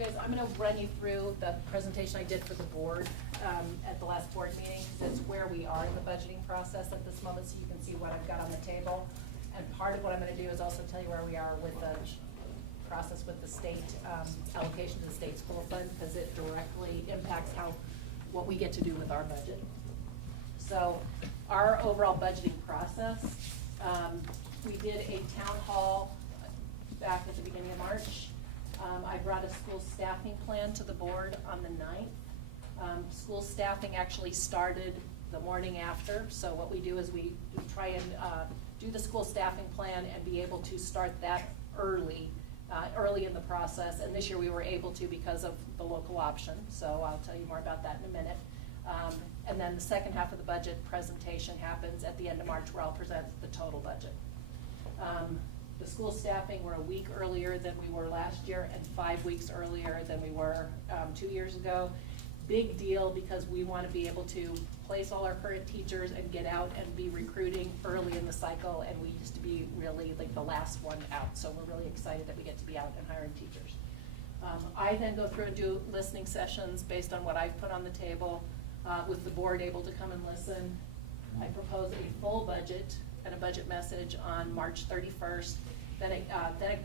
guys, I'm gonna run you through the presentation I did for the board at the last board meeting. That's where we are in the budgeting process at this moment, so you can see what I've got on the table. And part of what I'm gonna do is also tell you where we are with the process with the state allocation to the state school fund, because it directly impacts what we get to do with our budget. So our overall budgeting process, we did a town hall back at the beginning of March. I brought a school staffing plan to the board on the 9th. School staffing actually started the morning after, so what we do is we try and do the school staffing plan and be able to start that early in the process, and this year we were able to because of the local option, so I'll tell you more about that in a minute. And then the second half of the budget presentation happens at the end of March, where I'll present the total budget. The school staffing, we're a week earlier than we were last year and 5 weeks earlier than we were 2 years ago. Big deal, because we want to be able to place all our current teachers and get out and be recruiting early in the cycle, and we used to be really like the last one out, so we're really excited that we get to be out and hiring teachers. I then go through and do listening sessions based on what I've put on the table, with the board able to come and listen. I propose a full budget and a budget message on March 31st. Then it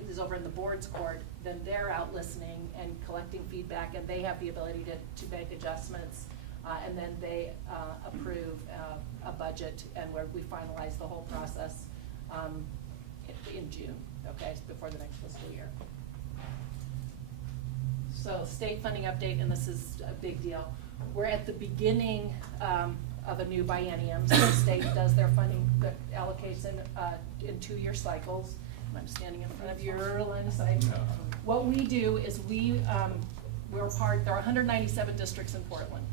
is over in the board's court. Then they're out listening and collecting feedback, and they have the ability to make adjustments. And then they approve a budget, and where we finalize the whole process in June, okay, before the next fiscal year. So state funding update, and this is a big deal. We're at the beginning of a new biennium. So the state does their funding that allocates in 2-year cycles. And I'm standing in front of your line of sight. What we do is we're part, there are 197 districts in Portland,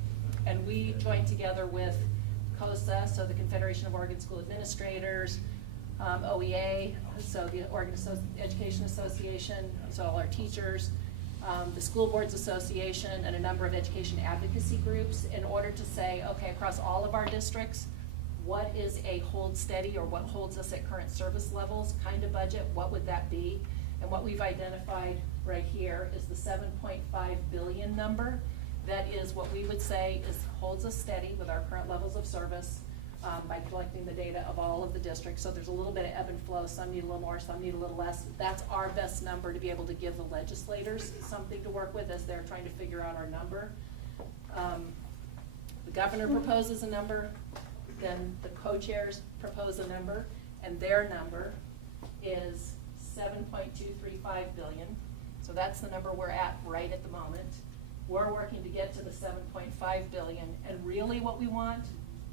and we join together with COSA, so the Confederation of Oregon School Administrators, OEA, so the Oregon Education Association, so all our teachers, the School Boards Association, and a number of education advocacy groups, in order to say, okay, across all of our districts, what is a hold steady, or what holds us at current service levels kind of budget, what would that be? And what we've identified right here is the 7.5 billion number. That is what we would say holds us steady with our current levels of service, by collecting the data of all of the districts. So there's a little bit of ebb and flow. Some need a little more, some need a little less. That's our best number to be able to give the legislators something to work with as they're trying to figure out our number. The governor proposes a number, then the co-chairs propose a number, and their number is 7.235 billion. So that's the number we're at right at the moment. We're working to get to the 7.5 billion, and really what we want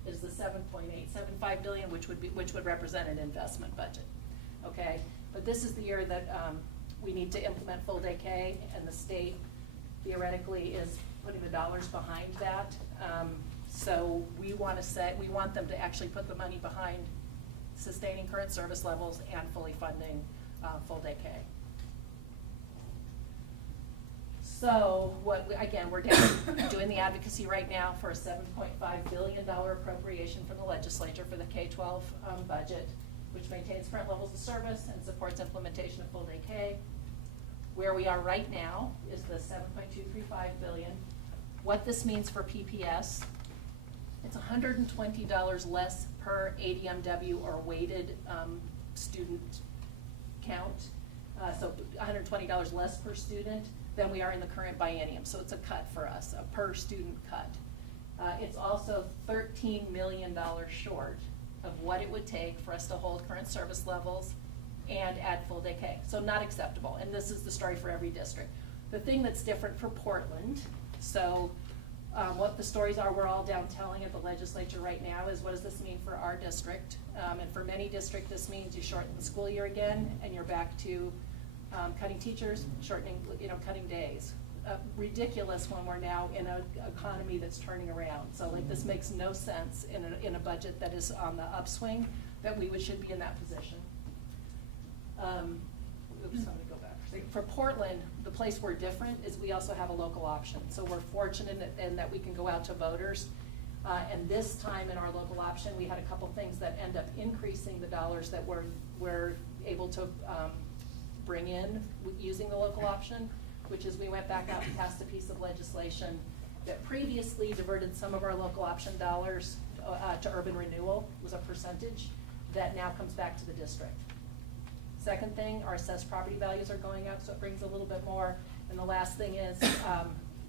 is the 7.875 billion, which would represent an investment budget. Okay, but this is the year that we need to implement full day K, and the state theoretically is putting the dollars behind that. So we want them to actually put the money behind sustaining current service levels and fully funding full day K. So again, we're doing the advocacy right now for a $7.5 billion appropriation from the legislature for the K-12 budget, which maintains current levels of service and supports implementation of full day K. Where we are right now is the $7.235 billion. What this means for PPS, it's $120 less per ADMW or weighted student count. So $120 less per student than we are in the current biennium. So it's a cut for us, a per student cut. It's also $13 million short of what it would take for us to hold current service levels and add full day K. So not acceptable, and this is the story for every district. The thing that's different for Portland, so what the stories are, we're all down telling at the legislature right now, is what does this mean for our district? And for many districts, this means you shorten the school year again, and you're back to cutting teachers, shortening, cutting days. Ridiculous when we're now in an economy that's turning around. So like, this makes no sense in a budget that is on the upswing, that we should be in that position. Oops, I'm gonna go back. For Portland, the place we're different is we also have a local option. So we're fortunate in that we can go out to voters. And this time in our local option, we had a couple things that end up increasing the dollars that we're able to bring in using the local option. which is we went back out and passed a piece of legislation that previously diverted some of our local option dollars to urban renewal, was a percentage, that now comes back to the district. Second thing, our assessed property values are going up, so it brings a little bit more. And the last thing is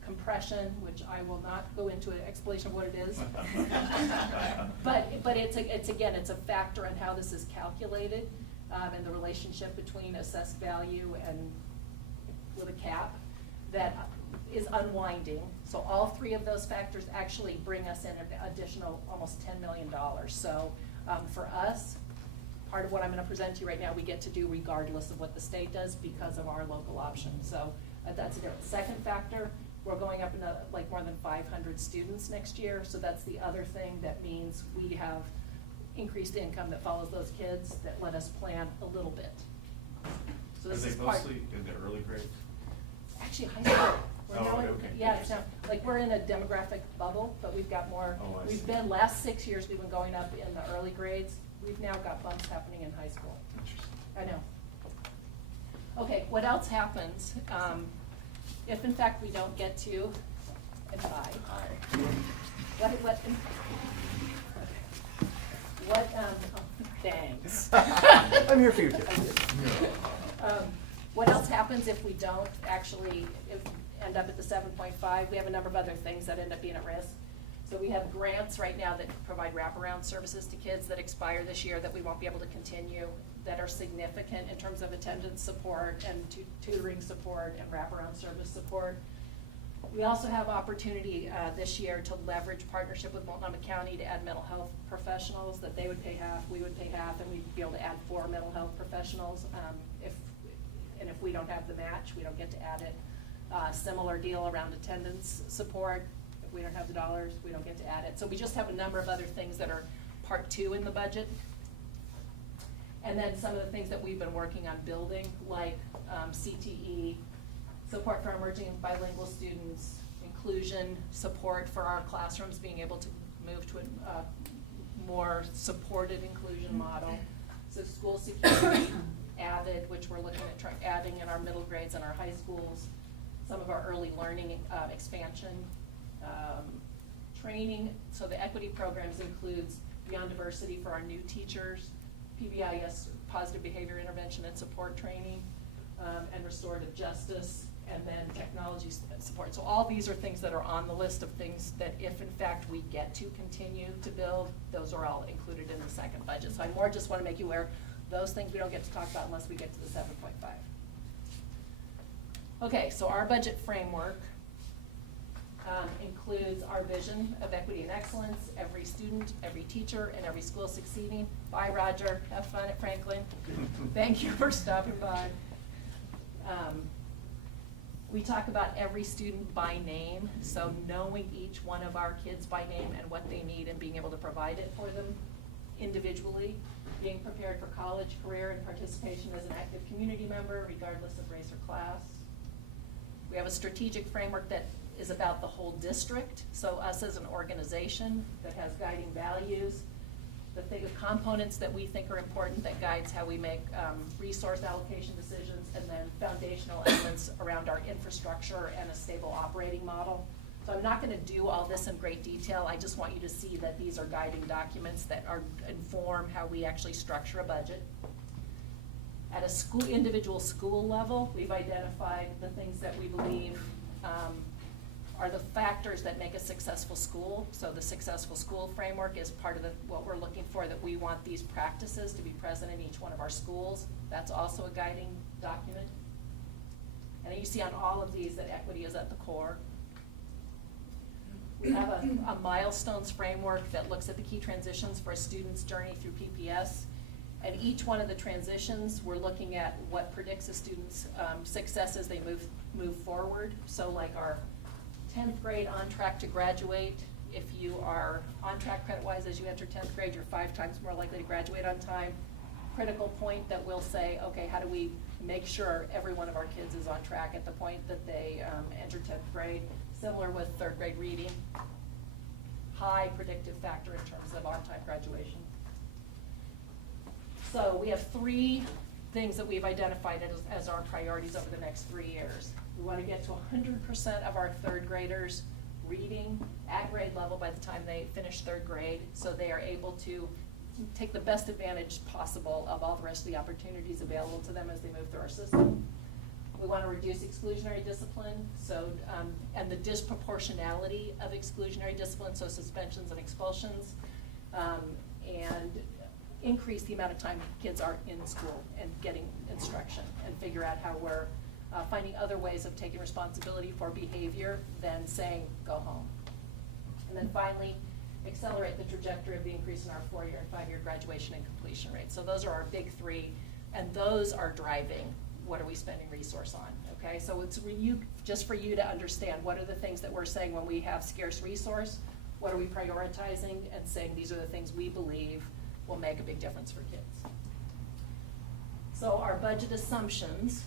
compression, which I will not go into an explanation of what it is. But it's again, it's a factor in how this is calculated, and the relationship between assessed value and with a cap that is unwinding. So all three of those factors actually bring us in an additional almost $10 million. So for us, part of what I'm going to present to you right now, we get to do regardless of what the state does because of our local option. So that's a different. Second factor, we're going up in like more than 500 students next year. So that's the other thing that means we have increased income that follows those kids that let us plan a little bit. So this is mostly in the early grades? Actually, high school. Okay. Yeah, it's not, like we're in a demographic bubble, but we've got more. We've been, last 6 years, we've been going up in the early grades. We've now got bumps happening in high school. Interesting. I know. Okay, what else happens if in fact we don't get to, and thanks. I'm here for you too. What else happens if we don't actually end up at the 7.5? We have a number of other things that end up being at risk. So we have grants right now that provide wraparound services to kids that expire this year that we won't be able to continue, that are significant in terms of attendance support and tutoring support and wraparound service support. We also have opportunity this year to leverage partnership with Multnomah County to add mental health professionals, that they would pay half, we would pay half, and we'd be able to add 4 mental health professionals. If we don't have the match, we don't get to add it. Similar deal around attendance support. If we don't have the dollars, we don't get to add it. So we just have a number of other things that are part 2 in the budget. And then some of the things that we've been working on building, like CTE, support for emerging and bilingual students, inclusion support for our classrooms, being able to move to a more supported inclusion model. So school security, AVID, which we're looking at adding in our middle grades and our high schools, some of our early learning expansion, training. So the equity programs includes Beyond Diversity for our new teachers, PBIS, positive behavior intervention and support training, and restorative justice, and then technology support. So all these are things that are on the list of things that if in fact we get to continue to build, those are all included in the second budget. So I more just want to make you aware, those things we don't get to talk about unless we get to the 7.5. Okay, so our budget framework includes our vision of equity and excellence, every student, every teacher, and every school succeeding. Bye, Roger. Have fun at Franklin. Thank you for stopping by. We talk about every student by name, so knowing each one of our kids by name and what they need and being able to provide it for them individually, being prepared for college, career, and participation as an active community member, regardless of race or class. We have a strategic framework that is about the whole district, so us as an organization that has guiding values, the components that we think are important that guides how we make resource allocation decisions, and then foundational elements around our infrastructure and a stable operating model. So I'm not going to do all this in great detail. I just want you to see that these are guiding documents that inform how we actually structure a budget. At a individual school level, we've identified the things that we believe are the factors that make a successful school. So the successful school framework is part of what we're looking for, that we want these practices to be present in each one of our schools. That's also a guiding document. And you see on all of these that equity is at the core. We have a milestones framework that looks at the key transitions for a student's journey through PPS. And each one of the transitions, we're looking at what predicts a student's success as they move forward. So like our 10th grade on track to graduate, if you are on track credit-wise as you enter 10th grade, you're 5 times more likely to graduate on time. Critical point that we'll say, okay, how do we make sure every one of our kids is on track at the point that they enter 10th grade? Similar with 3rd grade reading. High predictive factor in terms of on-time graduation. So we have 3 things that we've identified as our priorities over the next 3 years. We want to get to 100% of our third graders reading at grade level by the time they finish third grade, so they are able to take the best advantage possible of all the rest of the opportunities available to them as they move through our system. We want to reduce exclusionary discipline, so, and the disproportionality of exclusionary discipline, so suspensions and expulsions, and increase the amount of time kids are in school and getting instruction, and figure out how we're finding other ways of taking responsibility for behavior than saying, go home. And then finally, accelerate the trajectory of the increase in our 4-year and 5-year graduation and completion rates. So those are our big three, and those are driving what are we spending resource on, okay? So it's just for you to understand what are the things that we're saying when we have scarce resource, what are we prioritizing, and saying these are the things we believe will make a big difference for kids. So our budget assumptions,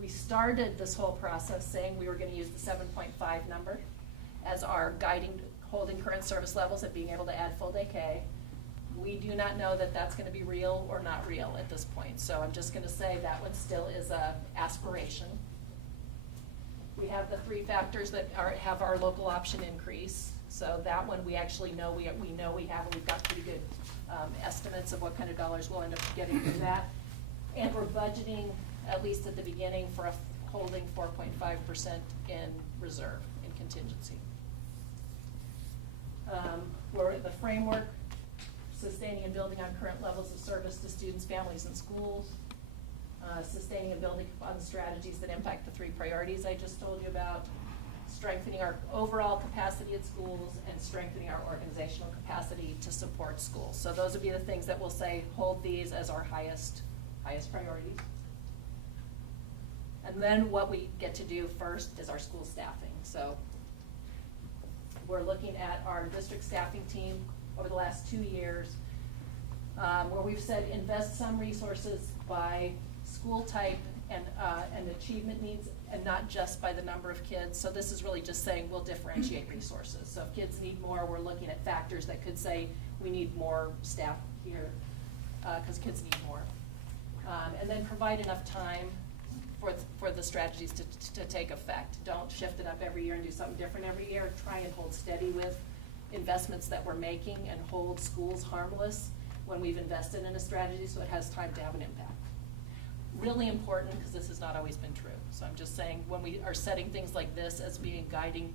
we started this whole process saying we were gonna use the 7.5 number as our guiding, holding current service levels and being able to add full day K. We do not know that that's gonna be real or not real at this point, so I'm just gonna say that one still is a aspiration. We have the 3 factors that have our local option increase, so that one we actually know we have, and we've got pretty good estimates of what kind of dollars we'll end up getting through that. And we're budgeting, at least at the beginning, for a holding 4.5% in reserve, in contingency. We're the framework, sustaining and building on current levels of service to students, families, and schools. Sustaining and building on the strategies that impact the 3 priorities I just told you about. Strengthening our overall capacity at schools and strengthening our organizational capacity to support schools. So those would be the things that we'll say, hold these as our highest priorities. And then what we get to do first is our school staffing. So we're looking at our district staffing team over the last 2 years, where we've said invest some resources by school type and achievement needs, and not just by the number of kids. So this is really just saying we'll differentiate resources. So if kids need more, we're looking at factors that could say we need more staff here because kids need more. And then provide enough time for the strategies to take effect. Don't shift it up every year and do something different every year. Try and hold steady with investments that we're making and hold schools harmless when we've invested in a strategy so it has time to have an impact. Really important, because this has not always been true. So I'm just saying, when we are setting things like this as being guiding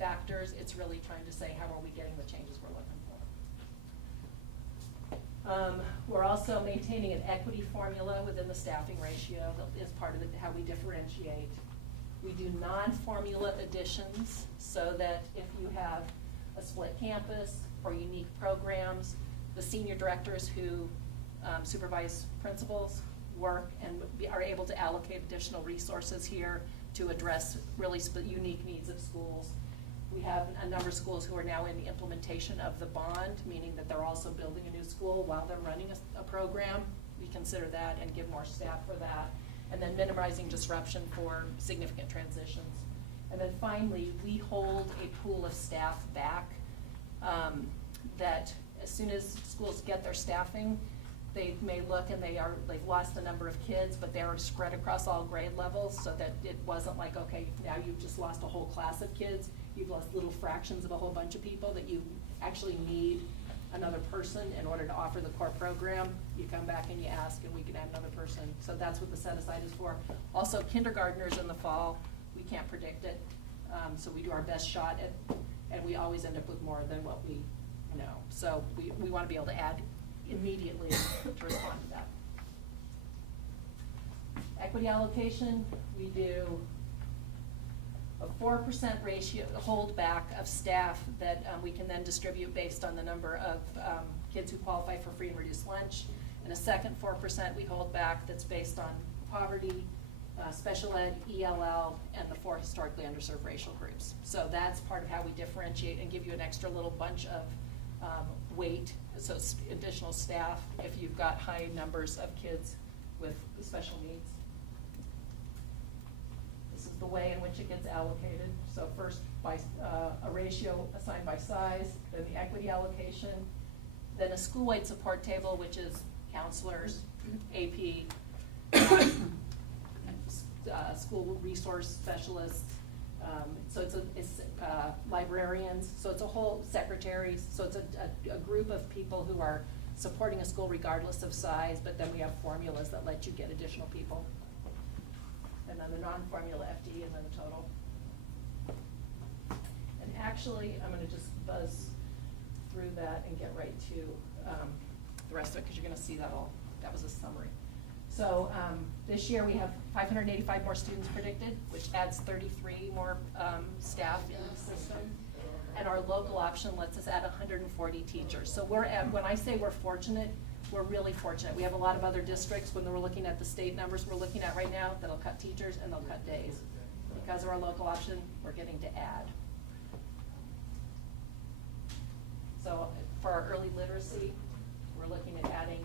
factors, it's really trying to say, how are we getting the changes we're looking for? We're also maintaining an equity formula within the staffing ratio that is part of how we differentiate. We do non-formula additions, so that if you have a split campus or unique programs, the senior directors who supervise principals work and are able to allocate additional resources here to address really unique needs of schools. We have a number of schools who are now in the implementation of the bond, meaning that they're also building a new school while they're running a program. We consider that and give more staff for that. And then minimizing disruption for significant transitions. And then finally, we hold a pool of staff back that as soon as schools get their staffing, they may look and they've lost the number of kids, but they are spread across all grade levels, so that it wasn't like, okay, now you've just lost a whole class of kids. You've lost little fractions of a whole bunch of people that you actually need another person in order to offer the core program. You come back and you ask, and we can add another person. So that's what the set aside is for. Also, kindergartners in the fall, we can't predict it. So we do our best shot at, and we always end up with more than what we know. So we want to be able to add immediately to respond to that. Equity allocation, we do a 4% ratio holdback of staff that we can then distribute based on the number of kids who qualify for free and reduced lunch, and a second 4% we hold back that's based on poverty, special ed, ELL, and the 4 historically underserved racial groups. So that's part of how we differentiate and give you an extra little bunch of weight, so it's additional staff if you've got high numbers of kids with special needs. This is the way in which it gets allocated. So first by a ratio assigned by size, then the equity allocation, then a school-wide support table, which is counselors, AP, school resource specialists. So it's librarians, so it's a whole secretaries, so it's a group of people who are supporting a school regardless of size, but then we have formulas that let you get additional people. And then the non-formula FTE and then the total. And actually, I'm gonna just buzz through that and get right to the rest of it, because you're gonna see that all, that was a summary. So this year we have 585 more students predicted, which adds 33 more staff in the system. And our local option lets us add 140 teachers. So we're at, when I say we're fortunate, we're really fortunate. We have a lot of other districts, when we're looking at the state numbers we're looking at right now, that'll cut teachers and they'll cut days. Because of our local option, we're getting to add. So for our early literacy, we're looking at adding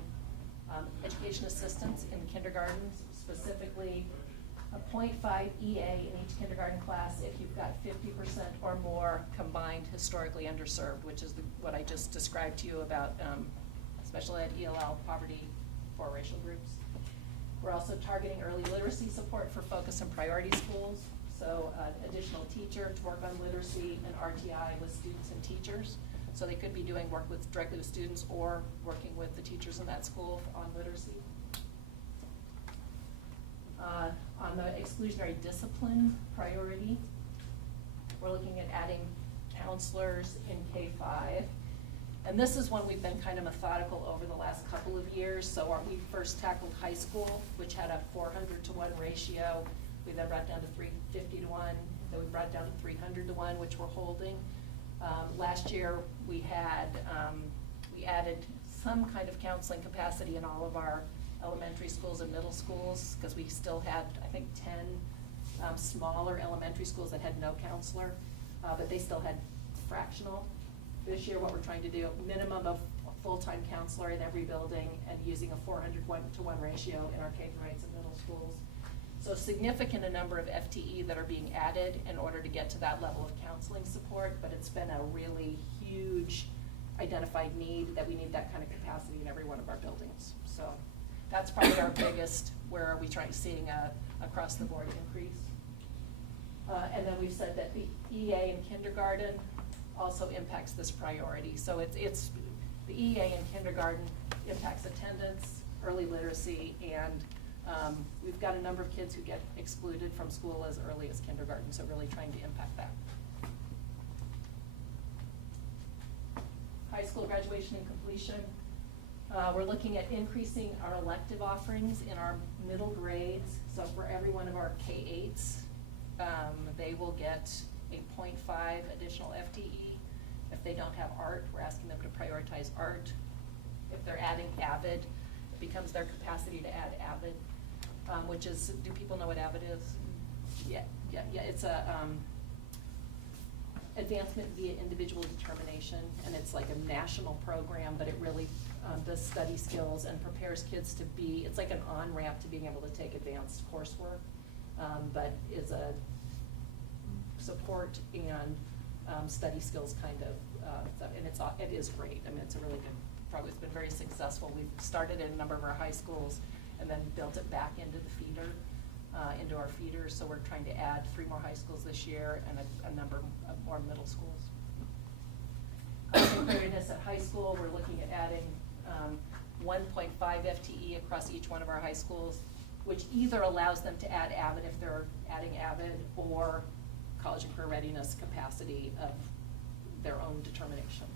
education assistants in kindergartens, specifically a 0.5 EA in each kindergarten class if you've got 50% or more combined historically underserved, which is what I just described to you about special ed, ELL, poverty for racial groups. We're also targeting early literacy support for focus and priority schools, so additional teacher to work on literacy and RTI with students and teachers. So they could be doing work directly with students or working with the teachers in that school on literacy. On the exclusionary discipline priority, we're looking at adding counselors in K-5. And this is one we've been kind of methodical over the last couple of years. So we first tackled high school, which had a 400-to-1 ratio. We then brought down to 350-to-1. Then we brought down to 300-to-1, which we're holding. Last year, we had, we added some kind of counseling capacity in all of our elementary schools and middle schools, because we still had, I think, 10 smaller elementary schools that had no counselor, but they still had fractional. This year, what we're trying to do, minimum of a full-time counselor in every building and using a 400-to-1 ratio in our K-8s and middle schools. So significant a number of FTE that are being added in order to get to that level of counseling support, but it's been a really huge identified need that we need that kind of capacity in every one of our buildings. So that's probably our biggest, where are we seeing a across the board increase. And then we've said that the EA in kindergarten also impacts this priority. So it's the EA in kindergarten impacts attendance, early literacy, and we've got a number of kids who get excluded from school as early as kindergarten, so really trying to impact that. High school graduation and completion. We're looking at increasing our elective offerings in our middle grades. So for every one of our K-8s, they will get a 0.5 additional FTE. If they don't have art, we're asking them to prioritize art. If they're adding AVID, it becomes their capacity to add AVID. Which is, do people know what AVID is? Yeah, it's a advancement via individual determination, and it's like a national program, but it really does study skills and prepares kids to be, it's like an on-ramp to being able to take advanced coursework, but is a support and study skills kind of stuff, and it is great. I mean, it's a really good program. It's been very successful. We've started in a number of our high schools and then built it back into the feeder, into our feeders. So we're trying to add 3 more high schools this year and a number of more middle schools. Preparedness at high school, we're looking at adding 1.5 FTE across each one of our high schools, which either allows them to add AVID if they're adding AVID, or college and career readiness capacity of their own determination.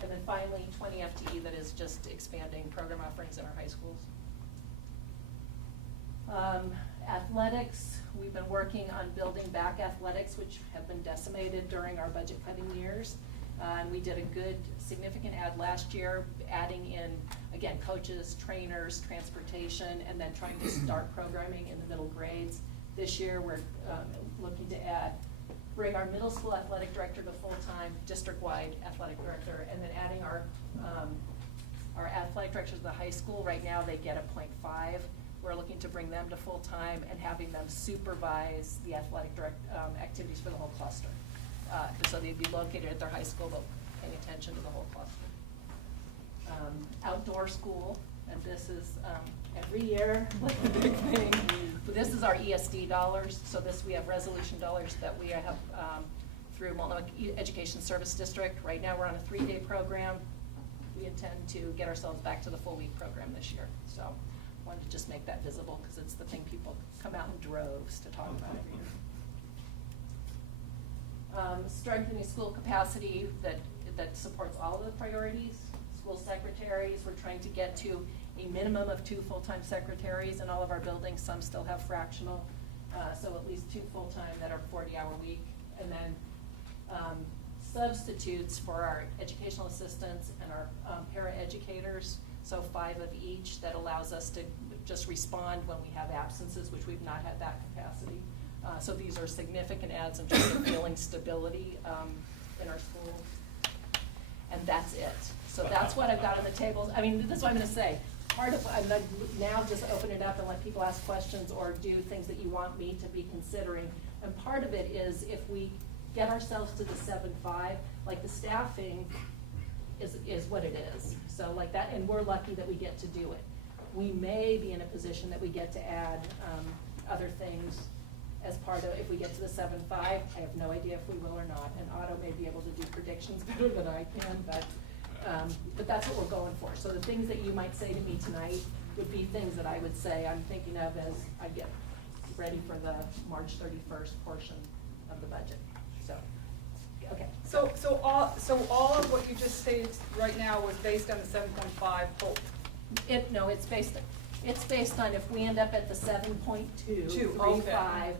And then finally, 20 FTE that is just expanding program offerings in our high schools. Athletics, we've been working on building back athletics, which have been decimated during our budget cutting years. And we did a good, significant add last year, adding in, again, coaches, trainers, transportation, and then trying to start programming in the middle grades. This year, we're looking to bring our middle school athletic director to full-time, district-wide athletic director, and then adding our athletic directors at the high school. Right now, they get a 0.5. We're looking to bring them to full-time and having them supervise the athletic activities for the whole cluster. So they'd be located at their high school, but paying attention to the whole cluster. Outdoor school, and this is, every year, like the big thing. But this is our ESD dollars, so this, we have resolution dollars that we have, through Multnomah Education Service District. Right now, we're on a 3-day program. We intend to get ourselves back to the full week program this year. So wanted to just make that visible because it's the thing people come out in droves to talk about every year. Strengthening school capacity that supports all of the priorities. School secretaries, we're trying to get to a minimum of 2 full-time secretaries in all of our buildings. Some still have fractional, so at least 2 full-time that are 40-hour week. And then substitutes for our educational assistants and our para-educators, so 5 of each, that allows us to just respond when we have absences, which we've not had that capacity. So these are significant adds in terms of feeling stability in our schools. And that's it. So that's what I've got on the tables. I mean, this is what I'm gonna say. Part of, I'm gonna now just open it up and let people ask questions or do things that you want me to be considering. And part of it is if we get ourselves to the 7.5, like the staffing is what it is. So like that, and we're lucky that we get to do it. We may be in a position that we get to add other things as part of, if we get to the 7.5, I have no idea if we will or not. And Otto may be able to do predictions better than I can, but that's what we're going for. So the things that you might say to me tonight would be things that I would say I'm thinking of as I get ready for the March 31st portion of the budget. So, okay. So all of what you just stated right now was based on the 7.5 poll? No, it's based on if we end up at the 7.235. Okay.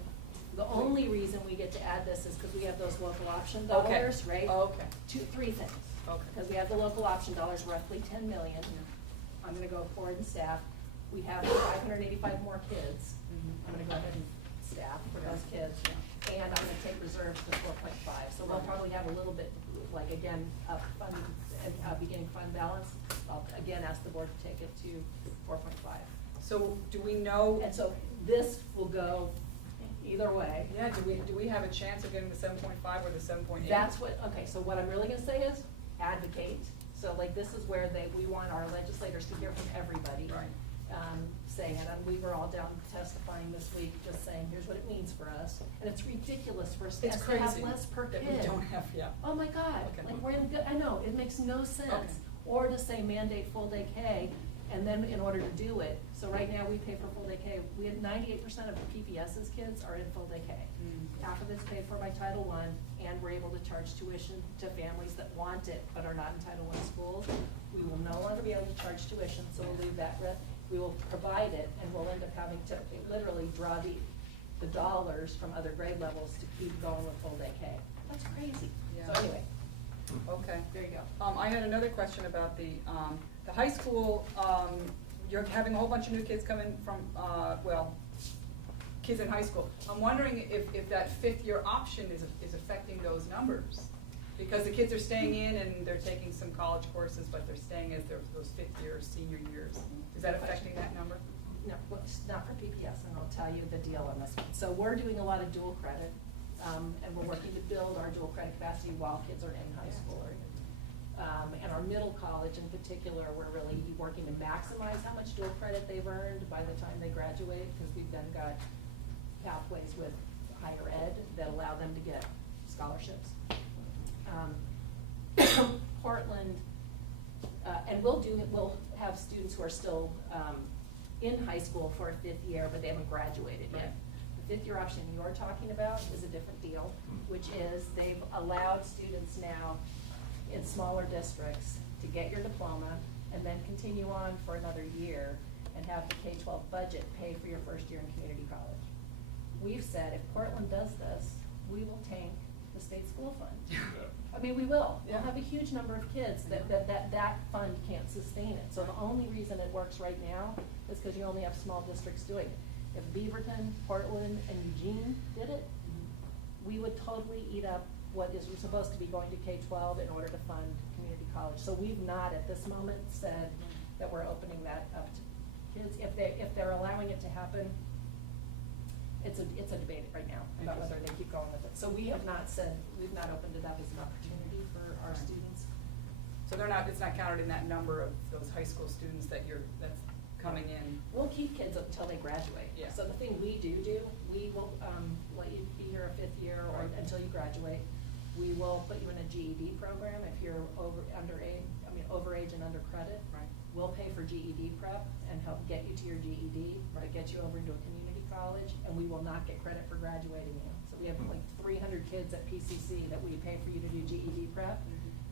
The only reason we get to add this is because we have those local option dollars, right? Okay. 3 things. Okay. Because we have the local option dollars, roughly 10 million. I'm gonna go forward and staff. We have 585 more kids. I'm gonna go ahead and staff for those kids. And I'm gonna take reserves to 4.5. So we'll probably have a little bit, like, again, beginning fund balance. I'll again ask the board to take it to 4.5. So do we know? And so this will go either way. Yeah, do we have a chance of getting the 7.5 or the 7.8? That's what, okay, so what I'm really gonna say is advocate. So like this is where we want our legislators to hear from everybody. Right. Saying it, and we were all down testifying this week, just saying, here's what it means for us. And it's ridiculous for us to It's have crazy less per kid. that we don't have, yeah. Oh my God, Okay. like we're in good, I know, it makes no sense. Okay. Or to say mandate full day K, and then in order to do it, so right now we pay for full day K, we had 98% of the PPS's kids are in full day K. Half of it's paid for by Title I, and we're able to charge tuition to families that want it but are not in Title I schools. We will no longer be able to charge tuition, so we'll leave that, we will provide it, and we'll end up having to literally draw the dollars from other grade levels to keep going with full day K. That's crazy. Yeah. So anyway, Okay. there you go. I had another question about the high school. You're having a whole bunch of new kids coming from, kids in high school. I'm wondering if that 5th-year option is affecting those numbers. Because the kids are staying in and they're taking some college courses, but they're staying as those 5th year, senior years. Is that affecting that number? No, well, it's not for PPS, and I'll tell you the deal on this one. So we're doing a lot of dual credit, and we're working to build our dual credit capacity while kids are in high school. And our middle college in particular, we're really working to maximize how much dual credit they've earned by the time they graduate, because we've then got pathways with higher ed that allow them to get scholarships. Portland, and we'll have students who are still in high school for a 5th year, but they haven't graduated yet. The 5th year option you're talking about is a different deal, which is they've allowed students now in smaller districts to get your diploma and then continue on for another year and have the K-12 budget pay for your first year in community college. We've said if Portland does this, we will tank the state school fund. I mean, we will. We'll have a huge number of kids that fund can't sustain it. So the only reason it works right now is because you only have small districts doing it. If Beaverton, Portland, and Eugene did it, we would totally eat up what is supposed to be going to K-12 in order to fund community college. So we've not at this moment said that we're opening that up to kids. If they're allowing it to happen, it's a debate right now about whether they keep going with it. So we have not said, we've not opened it up as an opportunity for our students So it's not counted in that number of those high school students that's coming in. We'll keep kids until they graduate. Yeah. So the thing we do, we will, let you be here a fifth year or Right. until you graduate. We will put you in a GED program if you're overage and under credit. Right. We'll pay for GED prep and help get you to your GED, Right. get you over into a community college, and we will not get credit for graduating you. So we have like 300 kids at PCC that we pay for you to do GED prep,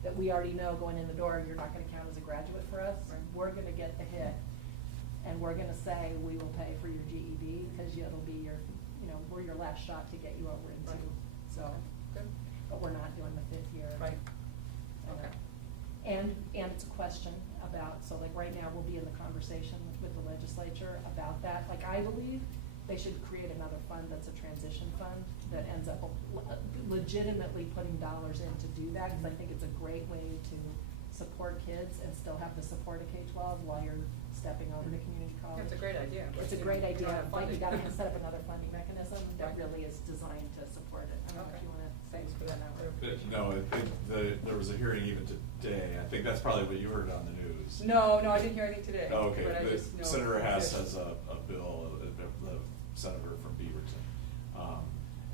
that we already know going in the door, you're not gonna count as a graduate for us. Right. We're gonna get the hit, and we're gonna say, we will pay for your GED, because it'll be your, we're your last shot to get you over into, Right. so. Good. But we're not doing the fifth year. Right. Uh, Okay. And it's a question about, so like right now, we'll be in the conversation with the legislature about that. Like, I believe they should create another fund that's a transition fund that ends up legitimately putting dollars in to do that, because I think it's a great way to support kids and still have the support of K-12 while you're stepping over to community college. It's a great idea. but It's a you great don't idea, have but you funding. gotta set up another funding mechanism that Right. really is designed to support it. I don't know if Okay. you wanna say Thanks for that. No, there was a hearing even today. I think that's probably what you heard on the news. No, I didn't hear anything today. Oh, okay, but I but just know Senator it Hess exists. has a bill, the senator from Beaverton.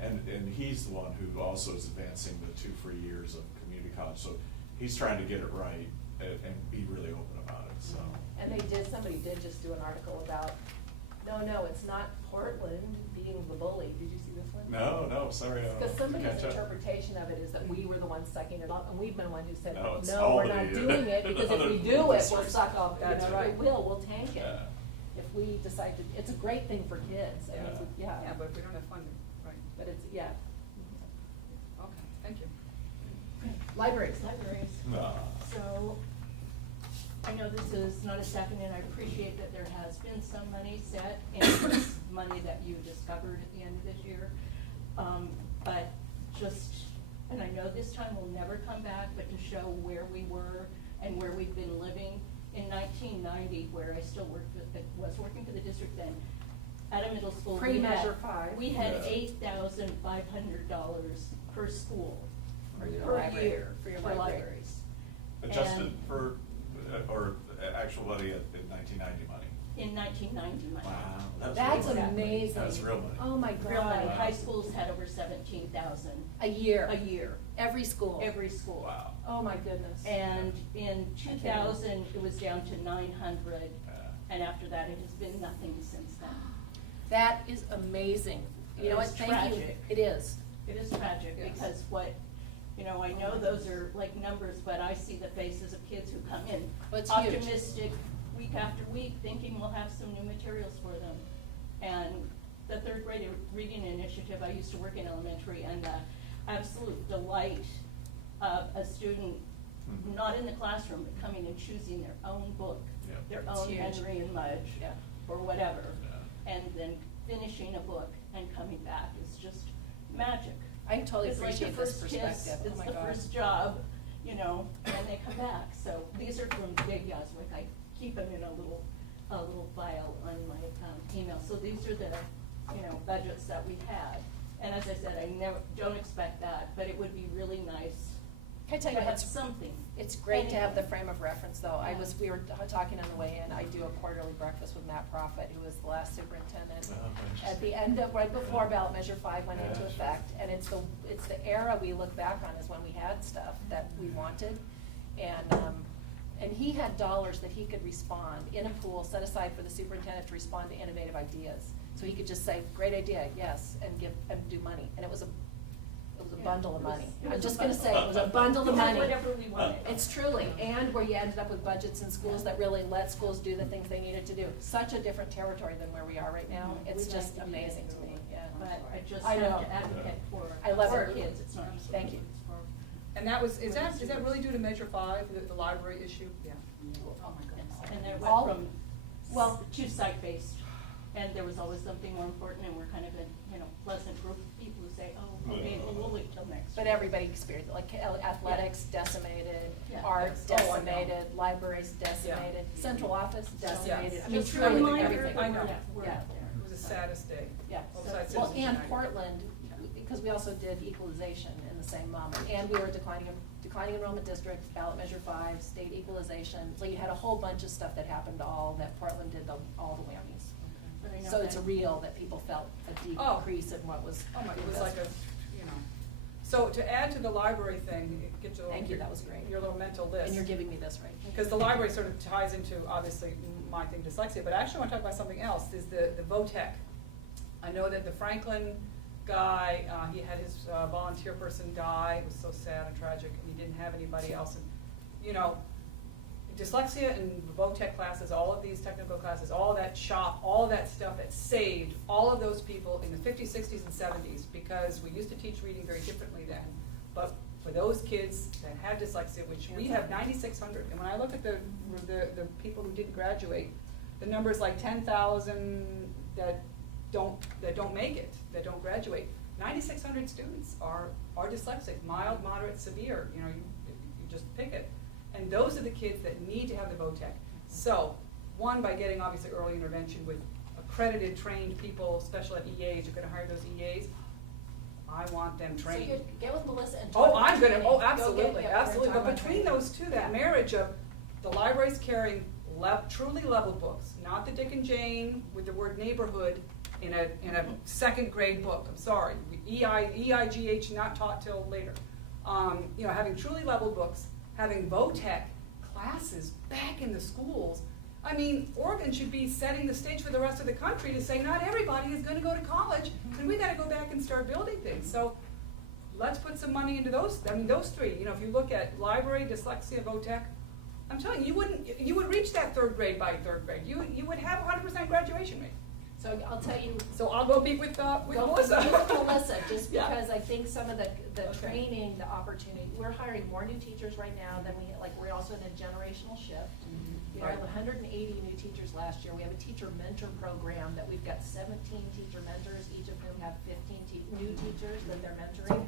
And he's the one who also is advancing the 2 free years of community college. So he's trying to get it right and be really open about it, so. And somebody did just do an article about, no, it's not Portland being the bully. Did you see this one? No, sorry. I don't Because somebody's catch up. interpretation of it is that we were the ones sucking it up, and we've been the one who said, No, it's no, all we're the, not doing it, because if we do it, we'll districts. suck up, That's right. we'll tank it. Yeah. If we decide to, it's a great thing for kids, and it's, Yeah, but if we don't have funding, right. But it's, yeah. Okay, thank you. Libraries. No. So, I know this is not a second, and I appreciate that there has been some money set, and it's money that you discovered at the end of this year. But and I know this time will never come back, but to show where we were and where we've been living. In 1990, where I still was working for the district then, at a middle school. Pre-Measure 5. We had Yeah. $8,500 per school. For your per library, year for your for library. libraries. Adjusted And for, or actual money in 1990 money. in 1990 money. Wow. That's real money. amazing. That's real money. Oh, my Real money. God. High schools had over 17,000 A year. a year, Every school. every school. Wow. Oh, my goodness. And in can't 2000, it was down to 900, Yeah. and after that, it has been nothing since then. That is amazing. You know what, It's thank you. tragic. It is. It is tragic, Yes. because I know those are like numbers, but I see the faces of kids who come in Well, it's huge. optimistic week after week, thinking we'll have some new materials for them. And the third grade reading initiative, I used to work in elementary, and the absolute delight of a student, Mhm. not in the classroom, but coming and choosing their own book, Yeah. their It's own huge. Henry and Mudge, Yeah. or whatever, Yeah. and then finishing a book and coming back is just magic. I totally It's like appreciate the this first kiss, perspective. Oh, it's my the God. first job, and they come back. So these are from Dave Yoswick. I keep them in a little file on my email. So these are the, budgets that we had. And as I said, I don't expect that, but it would be really nice Can I tell you, to have it's, something. it's great to have the Anything. frame of reference, though. We were talking on the way in, I do a quarterly breakfast with Matt Prophet, who was the last superintendent. Oh, At the end of, right before ballot measure 5 went into Yeah. effect, and it's the era we look back on is when we had stuff that we wanted. And he had dollars that he could respond in a pool set aside for the superintendent to respond to innovative ideas. So he could just say, great idea, yes, and do money. And it was a Yeah, bundle of it was- money. it I'm was just a gonna bundle. say, it was a bundle of We had money. whatever we wanted. It's truly, and where you ended up with budgets in schools that really let schools do the things they needed to do. Such a different territory than where we are right now. It's We'd like just to be amazing to there. me, yeah. But I just I have know. to advocate for I love our it. kids. It's not just Thank you. it's for- And is that really due to Measure 5, the library issue? Yeah. Oh, my goodness. And it All- went from, well- to site-based, and there was always something more important, and we're kind of a, pleasant group of people who say, oh, okay, well, we'll wait till next. But year. everybody experienced, like athletics decimated, Yeah. art Yes. Oh, I know. decimated, libraries decimated, central office decimated. Yes. I mean, Just a truly reminder everything. that I know. we're Yeah. out there. It was the saddest day. Yeah. Well, besides Well, Citizens and United. Portland, because because we also did equalization in the same moment, and we were declining enrollment district, ballot measure 5, state equalization, so you had a whole bunch of stuff that happened all, that Portland did all the whammies. But I know So it's that- a real that people felt a decrease in what was. Oh my, it was like a, you know. So to add to the library thing, get your, Thank you, that was great. your little mental list. And you're giving me this right. Because the library sort of ties into, obviously, my thing, dyslexia, but I actually want to talk about something else, is the VOTEC. I know that the Franklin guy, he had his volunteer person die, it was so sad and tragic, and he didn't have anybody else, and, you know, dyslexia and VOTEC classes, all of these technical classes, all that shop, all that stuff that saved all of those people in the 50s, 60s, and 70s, because we used to teach reading very differently then. But for those kids that had dyslexia, which we have 9,600, and when I look at the people who didn't graduate, the number's like 10,000 that don't make it, that don't graduate. 9,600 students are dyslexic, mild, moderate, severe, you know, you just pick it. And those are the kids that need to have the VOTEC. So, one, by getting obviously early intervention with accredited, trained people, special ed EAs, you're gonna hire those EAs, I want them trained. So you get with Melissa and Oh, talk about I'm gonna, training. oh, Go get- absolutely, yeah, absolutely, we're gonna but talk about between training. those two, that marriage of the library's carrying truly level books, not the Dick and Jane with the word neighborhood in a second grade book, I'm sorry, EIGH not taught till later. You know, having truly level books, having VOTEC classes back in the schools. I mean, Oregon should be setting the stage for the rest of the country to say not everybody is gonna go to college, and we gotta go back and start building things. So let's put some money into those, I mean, those three. You know, if you look at library, dyslexia, VOTEC, I'm telling you, you would reach that third grade by third grade. You would have 100% graduation rate. So I'll tell you. So I'll go meet with Go Melissa. with Melissa, just Yeah. because I think some of the Okay. training, the opportunity, we're hiring more new teachers right now than we're also in a generational shift. We Right. hired 180 new teachers last year. We have a teacher mentor program that we've got 17 teacher mentors, each of whom have 15 new teachers that they're mentoring.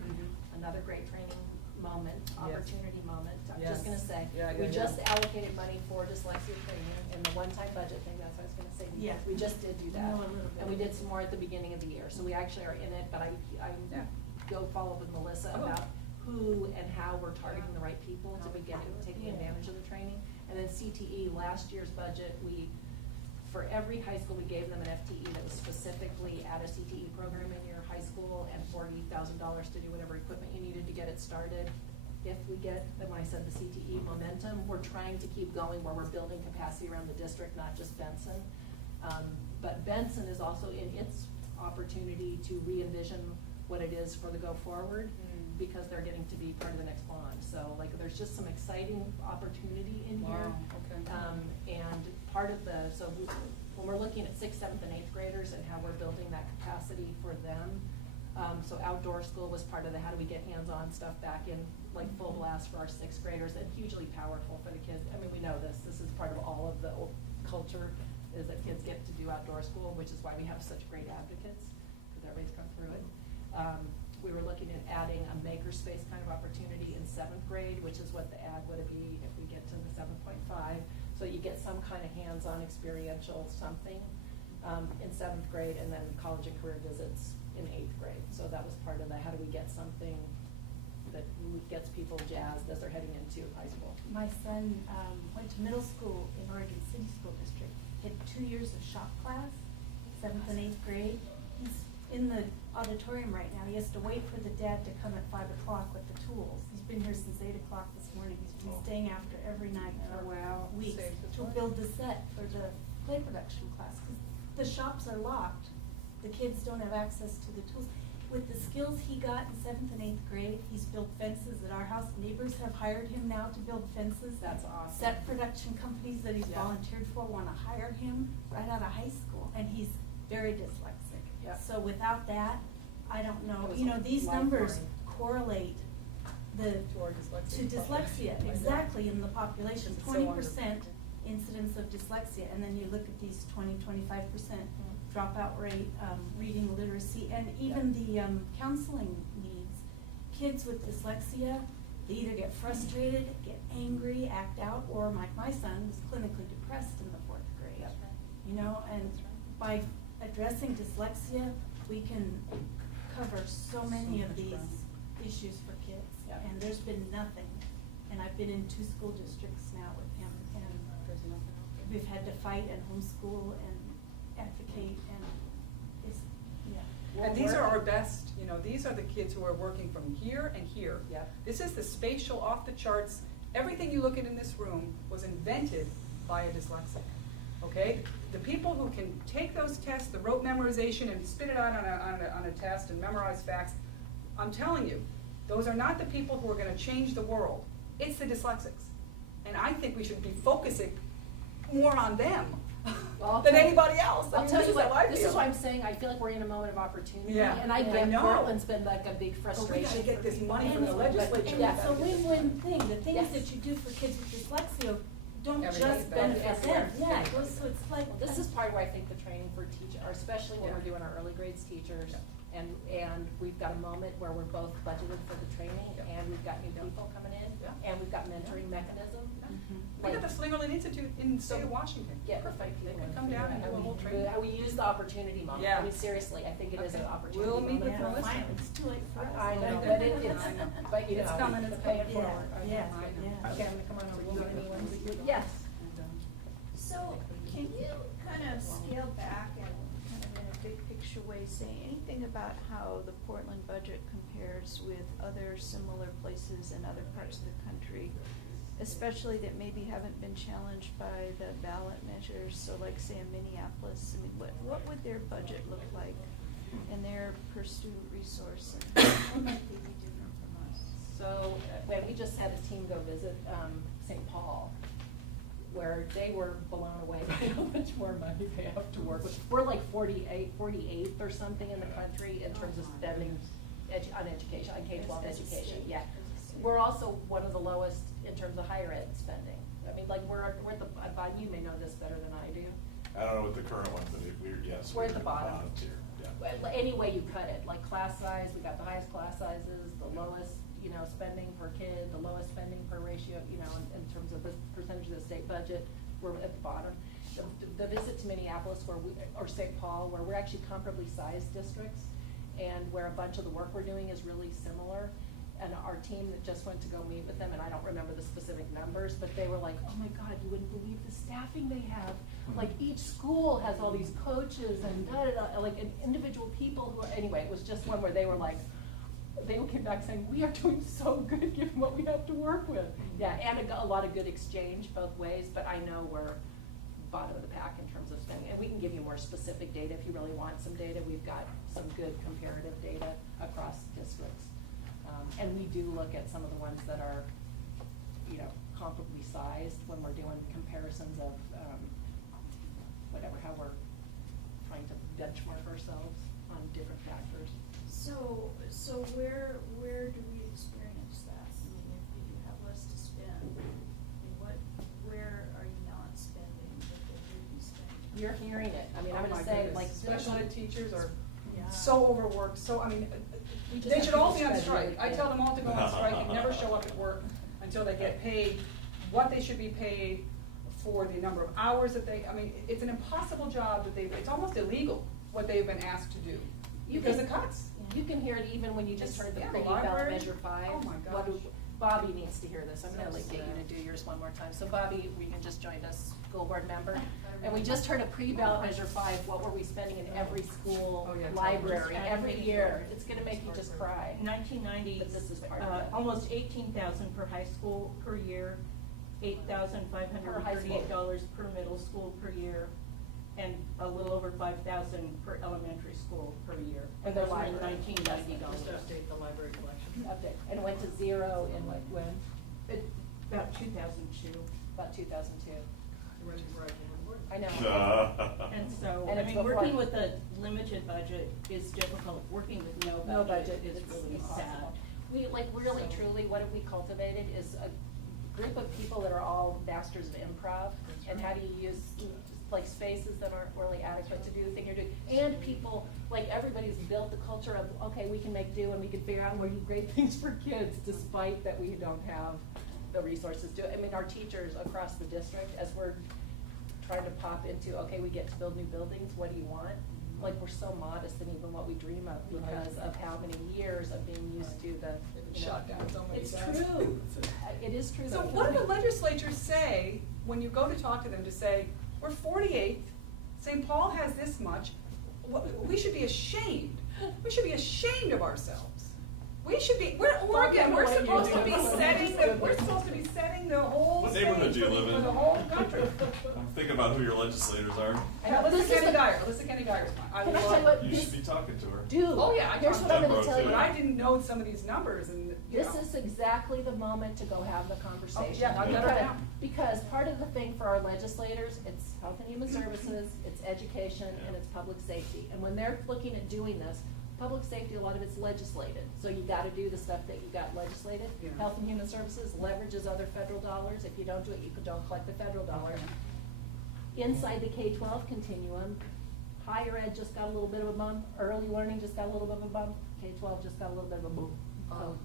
Another great training moment, Yes. opportunity moment. I'm Yes. just gonna say, Yeah, we yeah, just yeah. allocated money for dyslexia training in the one-time budget thing, that's what I was gonna say. Yeah. We just did do I that. know a little bit. And we did some more at the beginning of the year, so we actually are in it, but I Yeah. go follow up with Melissa Oh. about who and how we're targeting the right people to begin taking advantage of the training. And then CTE, last year's budget, for every high school, we gave them an FTE that was specifically at a CTE program in your high school, and $40,000 to do whatever equipment you needed to get it started. If we get, and when I said the CTE momentum, we're trying to keep going where we're building capacity around the district, not just Benson. But Benson is also in its opportunity to re-envision what it is for the go forward, because they're getting to be part of the next bond. So like, there's just some exciting opportunity in here. Wow, okay. And part of when we're looking at 6th, 7th, and 8th graders and how we're building that capacity for them, so outdoor school was part of the how do we get hands-on stuff back in, like full blast for our 6th graders, and hugely powerful for the kids. I mean, we know this is part of all of the culture, is that kids get to do outdoor school, which is why we have such great advocates, because everybody's come through it. We were looking at adding a makerspace kind of opportunity in 7th grade, which is what the ad would be if we get to the 7.5. So you get some kind of hands-on experiential something in 7th grade, and then college and career visits in 8th grade. So that was part of the how do we get something that gets people jazzed as they're heading into high school. My son went to middle school in Oregon City School District. He had 2 years of shop class, 7th and 8th grade. He's in the auditorium right now. He has to wait for the dad to come at 5 o'clock with the tools. He's been here since 8 o'clock this morning. He's been staying after every night for Oh, wow. weeks Saves the to time. build the set for the play production class. 'Cause the shops are locked. The kids don't have access to the tools. With the skills he got in 7th and 8th grade, he's built fences at our house. Neighbors have hired him now to build fences. That's awesome. Set production companies that he's Yeah. volunteered for want to hire him right out of high school, and he's very dyslexic. Yeah. So without that, I don't It know, was you know, these lifeline. numbers correlate To our dyslexia to dyslexia, population. exactly, in the population, It's so 20% incidence of dyslexia, and then you look at these 25% dropout rate, reading literacy, and even the counseling needs. Kids with dyslexia, they either get frustrated, get angry, act out, or my son was clinically depressed in the 4th grade. That's right. You know, and That's right. by addressing dyslexia, we can cover so many of much these ground. issues for kids, Yeah. and there's been nothing. And I've been in 2 school districts now with him, and There's nothing out there. we've had to fight and homeschool and advocate, and it's, yeah. And these are our best, you know, these are the kids who are working from here and here. Yep. This is the spatial, off the charts, everything you look at in this room was invented by a dyslexic, okay? The people who can take those tests, the rote memorization, and spit it out on a test and memorize facts, I'm telling you, those are not the people who are gonna change the world. It's the dyslexics. And I think we should be focusing more on them Well, I'll than tell you- anybody else. I I'll mean, tell this you is how I what, this is feel. why I'm saying, I feel like we're in a moment of opportunity. Yeah. And I Yeah, I get know. Portland's been like a big frustration. gotta get for this people. money from the And- legislature. And Yeah. it's a win-win thing, the things Yes. that you do for kids with dyslexia don't Everybody's just benefit benefit them, everywhere. yeah, it goes, so it's like. Well, this is part of why I think the training for teachers, especially when we're Yeah. doing our early grades teachers, Yeah. and we've got a moment where we're both budgeted for the training, Yeah. and we've got new Yeah. people coming in, Yeah. and we've got mentoring mechanism. We got the Slingerland Institute in the state of Washington. Get the Perfect. people They in. could come down and do a whole training. We use the opportunity moment. Yeah. I mean, seriously, I think it is an Okay. opportunity We'll meet moment. with Yeah, the fine, listeners. it's too late for us. I know, I know. but it's, I know. but you know. It's coming, it's to pay it coming. forward. Yeah, I know. yeah, I know. yeah. Okay, I'm gonna come on over. We'll You do have it. anyone? Yes. So, can you kind of scale back and kind of in a big picture way say anything about how the Portland budget compares with other similar places in other parts of the country? Especially that maybe haven't been challenged by the ballot measures, so like say in Minneapolis, I mean, what would their budget look like and their per student resource? And how might they be different from us? So, when we just had a team go visit, St. Paul, where they were blown away by how much more money they have to work with. We're like 48th or something in the country in terms of spending on education, on K-12 As a education, state, yeah. as a state. We're also one of the lowest in terms of higher ed spending. I mean, like, we're at the, Bob, you may know this better than I do. I don't know what the current one, but we're, yes. We're at the bottom. Tier, yeah. Well, any way you cut it, like class size, we got the highest class sizes, the lowest, you know, spending per kid, the lowest spending per ratio, you know, in terms of the percentage of the state budget, we're at the bottom. The visit to Minneapolis or St. Paul, where we're actually comparably sized districts, and where a bunch of the work we're doing is really similar. And our team that just went to go meet with them, and I don't remember the specific numbers, but they were like, oh my God, you wouldn't believe the staffing they have. Like, each school has all these coaches and da-da-da, like, and individual people who are, anyway, it was just one where they were like, they came back saying, we are doing so good given what we have to work with. Yeah, and a lot of good exchange both ways, but I know we're bottom of the pack in terms of spending. And we can give you more specific data if you really want some data. We've got some good comparative data across districts. And we do look at some of the ones that are, you know, comparably sized when we're doing comparisons of, how we're trying to benchmark ourselves on different factors. So where do we experience that? I mean, if you have less to spend, I mean, where are you not spending that they should be spending? You're hearing it. I mean, Oh I'm my gonna say, goodness. like. Special ed teachers are Yeah. so overworked, so, I mean, We just they have should all be people on spread strike. really I thin. tell them all to go on strike and never show up at work until they get paid what they should be paid for the number of hours that they, I mean, it's an impossible job that it's almost illegal what they've been asked to do. You Because can- of cuts. You can hear it even when you just It's- heard the yeah, the preview ballot library. measure 5. Oh my What gosh. Bobby needs to hear this. I'm gonna So like get you sad. to do yours one more time. So Bobby, we can just join us, school board member. And we just heard a pre-ballot measure 5. What were we spending in every school Oh, yeah. library every Just year? It's gonna make you just cry. 1990, But this is part of it. almost 18,000 per high school per year, $8,538 per middle school per year, and a little over 5,000 per elementary school per year. And their those were in library. 1990 Just dollars. update the library collection. Update. And it went to 0 in like when? About 2002. About 2002. I know. And so, And I it's mean, working before- with a limited budget is difficult. Working with no No budget budget is is really sad. impossible. We, like, really truly, what have we cultivated is a group of people that are all masters of improv. And how do you use, like, spaces that aren't really adequate to do the thing you're doing? And people, like, everybody's built the culture of, okay, we can make do and we can figure out and we do great things for kids despite that we don't have the resources to. I mean, our teachers across the district, as we're trying to pop into, okay, we get to build new buildings, what do you want? like, we're so modest in even what we dream of because of how many years of being used to the, They've been you know. shot down so many It's times. true. It is true. So though. what do the legislatures say when you go to talk to them to say, we're 48th, St. Paul has this much, we should be ashamed. We should be ashamed of ourselves. We should be, we're Oregon, we're supposed to be setting the whole What stage neighborhood do you for live in? the whole country. I'm thinking about who your legislators are. I know, but this Alyssa is Kenny the- Dyer, Alyssa Kenny Dyer's one. I Can I tell you love, what? You This- should be talking to her. Dude, Oh, yeah, I here's talked what I'm to gonna Pembroke, tell too. you. but I didn't know some of these numbers and, you This know. is exactly the moment to go have the conversation. Oh, yeah, I've got her Because- down. Because part of the thing for our legislators, it's health and human services, it's education, and it's public safety. And when they're looking at doing this, public safety, a lot of it's legislated, so you gotta do the stuff that you got legislated. Yeah. Health and human services leverages other federal dollars, if you don't do it, you don't collect the federal dollars. Inside the K-12 continuum, higher ed just got a little bit of a bump, early learning just got a little bit of a bump, K-12 just got a little bit of a boom. Oh.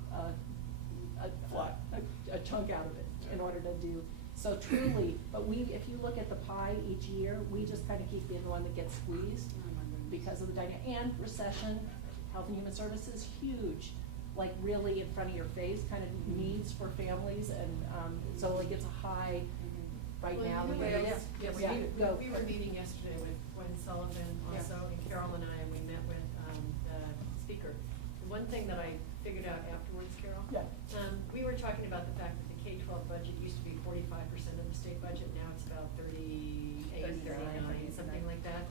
A chunk out of it in order to do, so truly, but if you look at the pie each year, we just kinda keep being the one that gets squeezed Oh, my goodness. because of the dynamic, and recession, health and human services, huge, like really in front of your face, kind of needs for families, and, so like it's a high right Well, now. you know the what way it else? is. Yes, Yeah, go. we were meeting yesterday with Gwen Sullivan Yeah. also, and Carol and I, and we met with, the speaker. The one thing that I figured out afterwards, Carol. Yeah. We were talking about the fact that the K-12 budget used to be 45% of the state budget, now it's about 38, 39, something like that.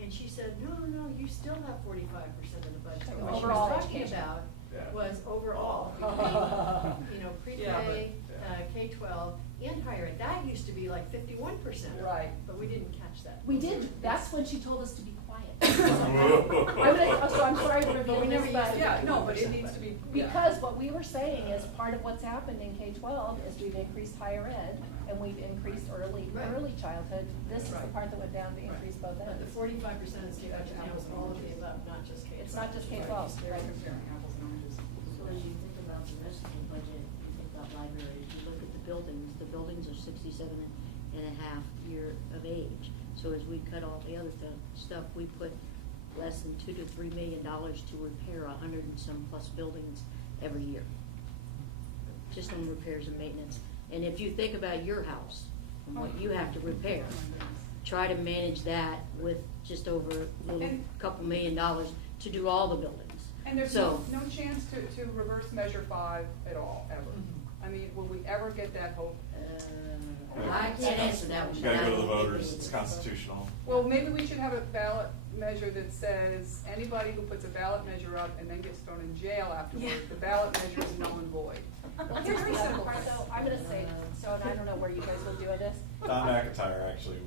And she said, no, you still have 45% of the budget. Like What she overall was talking education. about Yeah. was overall, you know, Yeah, pre-K, but- K-12, and higher ed. That used to be like 51%. Right. But we didn't catch that. We did, that's when she told us to be quiet. So I'm sorry to reveal But we never this, but. used Yeah, no, but it needs to be, yeah. Because what we were saying is part of what's happened in K-12 is we've increased higher ed and we've increased early Right. childhood. This is the Right. part that went down to increase both But the ends. 45% of the state budget now is all of the above, not just K-12. It's not just K-12, They're right. comparing apples and oranges. So as you think about the rest of the budget, you think about libraries, you look at the buildings are 67 and a half year of age. So as we cut all the other stuff, we put less than $2 to $3 million to repair 100 and some plus buildings every year. Just on repairs and maintenance. And if you think about your house and what you have to repair, try to manage that with just over a little And- couple $1 million to do all the buildings. And there's So- no chance to reverse measure 5 at all, ever. I mean, will we ever get that hope? I can't answer that one. You gotta go to the but I don't think voters, it it's is. constitutional. Well, maybe we should have a ballot measure that says anybody who puts a ballot measure up and then gets thrown in jail afterward, the ballot measure is null and void. Well, here's the other part though, I'm gonna say, so, and I don't know where you guys will do this. Don McIntyre actually.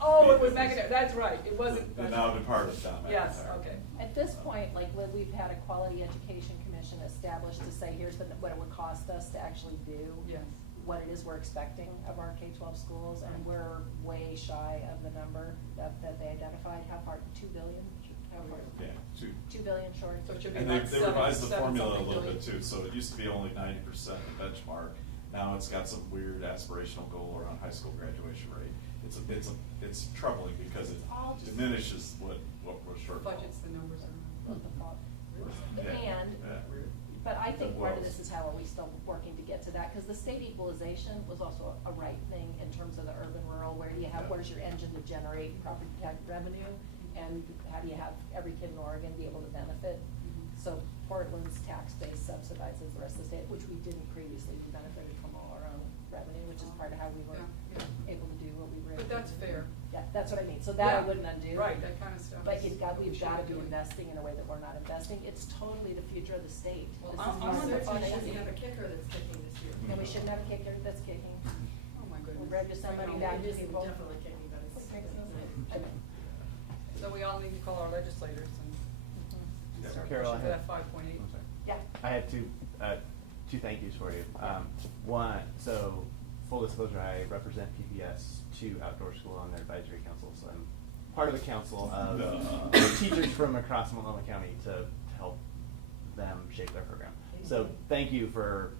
Oh, it was McIntyre, that's right, it wasn't. The now departed Don McIntyre. Yes, okay. At this point, like, we've had a quality education commission established to say, here's what it would cost us to actually do. Yes. What it is we're expecting of our K-12 schools, and we're way shy of the number that they identified. How far, 2 billion? How far? Yeah, 2 billion short. So it should be And about they revised the seven formula a something little bit billion. too, so it used to be only 90% the benchmark. Now it's got some weird aspirational goal around high school graduation rate. It's troubling because it All just- diminishes what we're short. Budgets, the numbers are. What the fuck? Yeah, And, yeah. but I think That part of was. this is how are we still working to get to that, because the state equalization was also a right thing in terms of the urban-rural, where do you have, Yeah. where's your engine to generate property tax revenue? And how do you have every kid in Oregon be able to benefit? So Portland's tax base subsidizes the rest of the state, which we didn't previously. We benefited from all our own revenue, which is part of how we were Yeah, yeah. able to do what we were able But to do. that's fair. Yeah, that's what I mean, so that I Yeah. wouldn't undo. Right, that kind of stuff. But is we've got what we should to be doing. investing in a way that we're not investing. It's totally the future of the state. Well, This I- is I part of want the to fun We thing. shouldn't have a kicker that's kicking this year. And we shouldn't have a kicker that's kicking. Oh, my goodness. We're ready to send money I know. back It to is people. definitely kicking, but it's. So we all need to call our legislators and Yeah. start Carol, pushing for I that had- 5.8. I'm sorry. Yeah. I had two thank yous for you. One, so full disclosure, I represent PPS 2 Outdoor School on their advisory council, so I'm part of the council of teachers from across Multnomah County to help them shape their program. So thank you for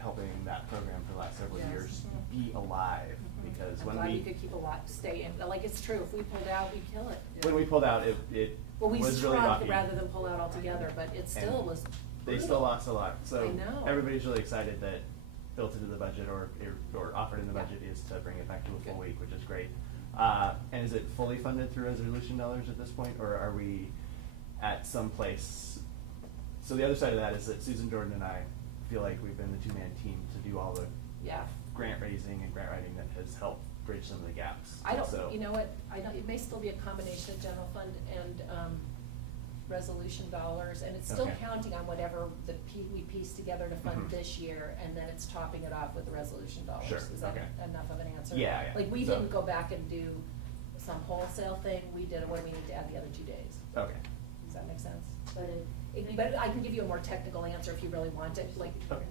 helping that program for the last several Yes. years be alive, because I'm when glad we we could keep a lot, stay in, like, it's true, if we pulled out, we'd kill it. when we pulled out, it Well, we was really shrunk rocky. rather than pull out altogether, but it still And was They still brutal. lost a lot, so I know. everybody's really excited that built into the budget or offered in the Yeah. budget is to bring it back to a full Good. week, which is great. And is it fully funded through resolution dollars at this point, or are we at some place? So the other side of that is that Susan Jordan and I feel like we've been the two-man team to do all the Yeah. grant raising and grant writing that has helped bridge some of the gaps. I don't, So- you know what, I don't, it may still be a combination of general fund and, resolution dollars, and it's still Okay. counting on whatever we piece together to fund Mhm. this year, and then it's topping it off with the resolution dollars. Sure, Is that okay. enough of an answer? Yeah, yeah. Like, we So- didn't go back and do some wholesale thing, we did, what do we need to add the other 2 days? Okay. Does that make sense? But But I can give you a more technical answer if you really want it, like. Okay.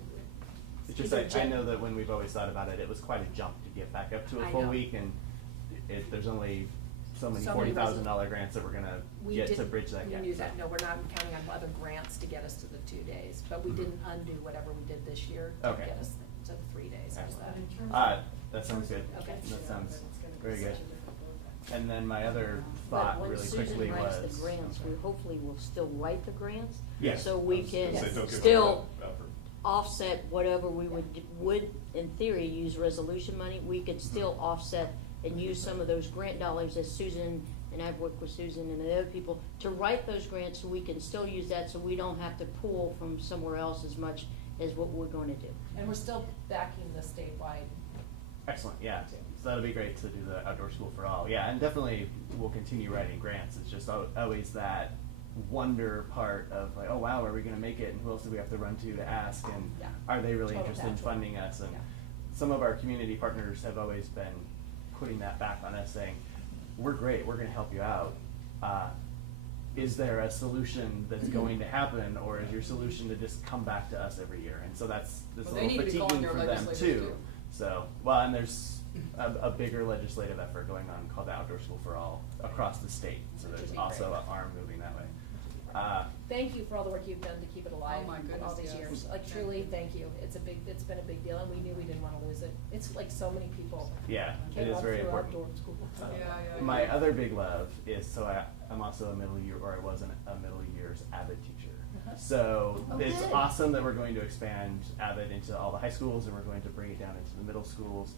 It's These just, are I gen- know that when we've always thought about it, it was quite a jump to get back up to a I full know. week, and there's only so many So many $40,000 grants that we're gonna We get to didn't- bridge that gap. We knew so. that, no, we're not counting on other grants to get us to the 2 days, but we Mhm. didn't undo whatever we did this year to Okay. get us to the 3 days. How's that? Excellent. That sounds good. Okay. That sounds very good. And then my other But thought when really Susan quickly writes was. the grants, we hopefully will still write the grants. Yes. So we can Say, don't give up still effort. offset whatever we would in theory use resolution money. We could still offset and use some of those grant dollars as Susan, and I've worked with Susan and the other people, to write those grants so we can still use that, so we don't have to pull from somewhere else as much as what we're gonna do. And we're still backing the statewide. Excellent, yeah. So that'll be great to do the outdoor school for all. Yeah, and definitely we'll continue writing grants. It's just always that wonder part of like, oh wow, are we gonna make it? And who else do we have to run to ask? And Yeah. are they really Total interested in natural. funding us? And Yeah. some of our community partners have always been putting that back on us, saying, we're great, we're gonna help you out. Is there a solution that's going to happen, or is your solution to just come back to us every year? And so that's a Well, they little need to be calling fatiguing their for them legislators, too. too. So, well, and there's a bigger legislative effort going on called the Outdoor School for All across the state. So Which there's would be also great. an arm moving that way. Thank you for all the work you've done to keep it alive. Oh, my All goodness, these yes. years, like Thank truly, you. thank you. It's been a big deal, and we knew we didn't wanna lose it. It's like so many people. Yeah, it came is up very through important. outdoor school. Yeah. My other big love is, so I'm also a middle year, or I was a middle year's AVID teacher. Uh-huh. So Oh, it's good. awesome that we're going to expand AVID into all the high schools, and we're going to bring it down into the middle schools.